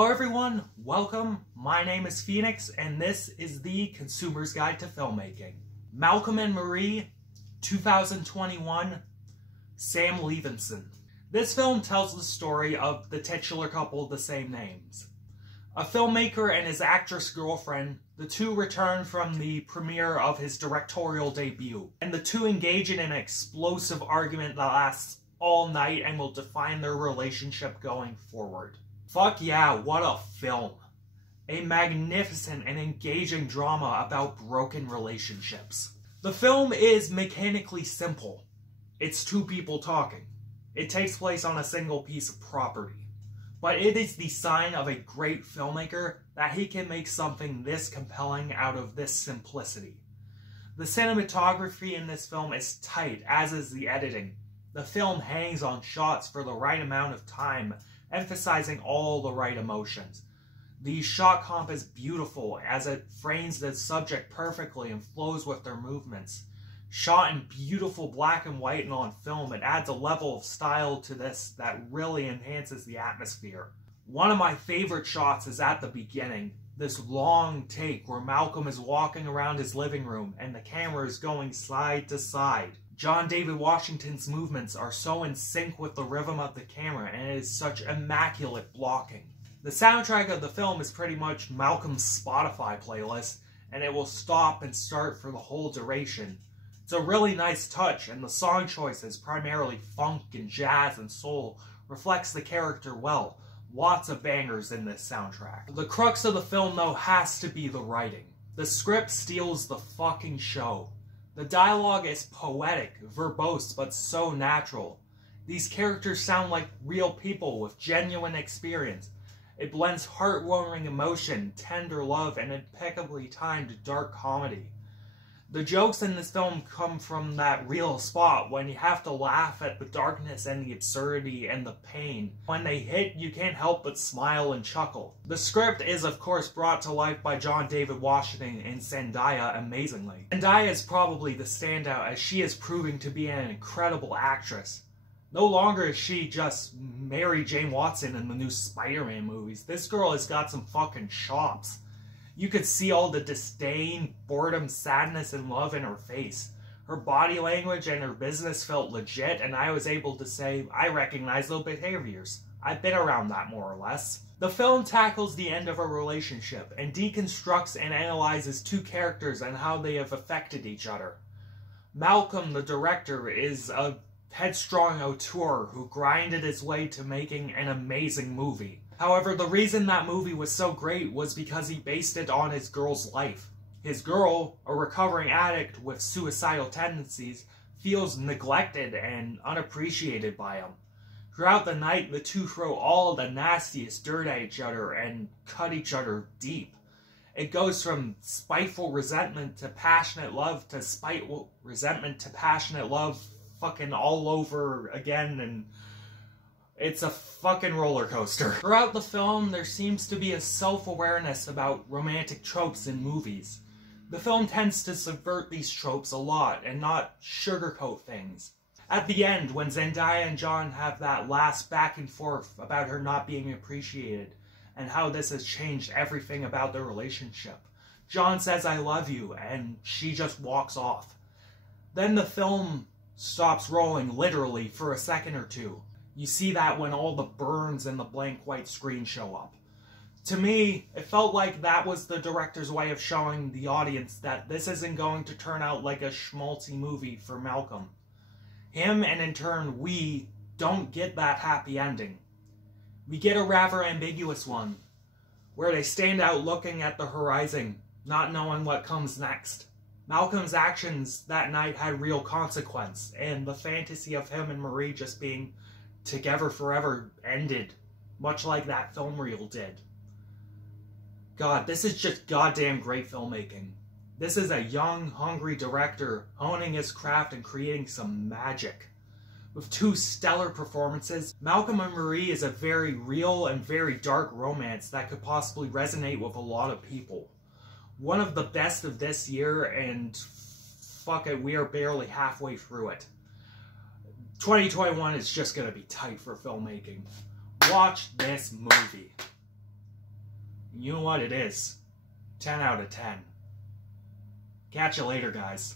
Hello everyone, welcome. My name is Phoenix and this is the Consumer's Guide to Filmmaking. Malcolm and Marie, 2021, Sam Levinson. This film tells the story of the titular couple of the same names. A filmmaker and his actress girlfriend, the two return from the premiere of his directorial debut, and the two engage in an explosive argument that lasts all night and will define their relationship going forward. Fuck yeah, what a film. A magnificent and engaging drama about broken relationships. The film is mechanically simple. It's two people talking. It takes place on a single piece of property. But it is the sign of a great filmmaker that he can make something this compelling out of this simplicity. The cinematography in this film is tight, as is the editing. The film hangs on shots for the right amount of time, emphasizing all the right emotions. The shot comp is beautiful as it frames the subject perfectly and flows with their movements. Shot in beautiful black and white and on film, it adds a level of style to this that really enhances the atmosphere. One of my favorite shots is at the beginning. This long take where Malcolm is walking around his living room and the camera is going side to side. John David Washington's movements are so in sync with the rhythm of the camera, and it is such immaculate blocking. The soundtrack of the film is pretty much Malcolm's Spotify playlist, and it will stop and start for the whole duration. It's a really nice touch, and the song choices, primarily funk and jazz and soul, reflects the character well. Lots of bangers in this soundtrack. The crux of the film, though, has to be the writing. The script steals the fucking show. The dialogue is poetic, verbose, but so natural. These characters sound like real people with genuine experience. It blends heartwarming emotion, tender love, and impeccably timed dark comedy. The jokes in this film come from that real spot when you have to laugh at the darkness and the absurdity and the pain. When they hit, you can't help but smile and chuckle. The script is of course brought to life by John David Washington and Zendaya amazingly. Zendaya is probably the standout as she is proving to be an incredible actress. No longer is she just Mary Jane Watson in the new Spider-Man movies. This girl has got some fucking chops. You could see all the disdain, boredom, sadness, and love in her face. Her body language and her business felt legit, and I was able to say, I recognize those behaviors. I've been around that more or less. The film tackles the end of a relationship, and deconstructs and analyzes two characters and how they have affected each other. Malcolm, the director, is a headstrong auteur who grinded his way to making an amazing movie. However, the reason that movie was so great was because he based it on his girl's life. His girl, a recovering addict with suicidal tendencies, feels neglected and unappreciated by him. Throughout the night, the two throw all the nastiest dirt at each other and cut each other deep. It goes from spiteful resentment to passionate love to spiteful resentment to passionate love fucking all over again, and it's a fucking roller coaster. Throughout the film, there seems to be a self-awareness about romantic tropes in movies. The film tends to subvert these tropes a lot and not sugarcoat things. At the end, when Zendaya and John have that last back and forth about her not being appreciated and how this has changed everything about their relationship, John says, "I love you," and she just walks off. Then the film stops rolling literally for a second or two. You see that when all the burns and the blank white screen show up. To me, it felt like that was the director's way of showing the audience that this isn't going to turn out like a schmaltzy movie for Malcolm. Him, and in turn we, don't get that happy ending. We get a rather ambiguous one, where they stand out looking at the horizon, not knowing what comes next. Malcolm's actions that night had real consequence, and the fantasy of him and Marie just being together forever ended, much like that film reel did. God, this is just goddamn great filmmaking. This is a young, hungry director honing his craft and creating some magic. With two stellar performances, Malcolm and Marie is a very real and very dark romance that could possibly resonate with a lot of people. One of the best of this year, and fuck it, we are barely halfway through it. 2021 is just gonna be tight for filmmaking. Watch this movie. You know what it is. 10 out of 10. Catch you later, guys.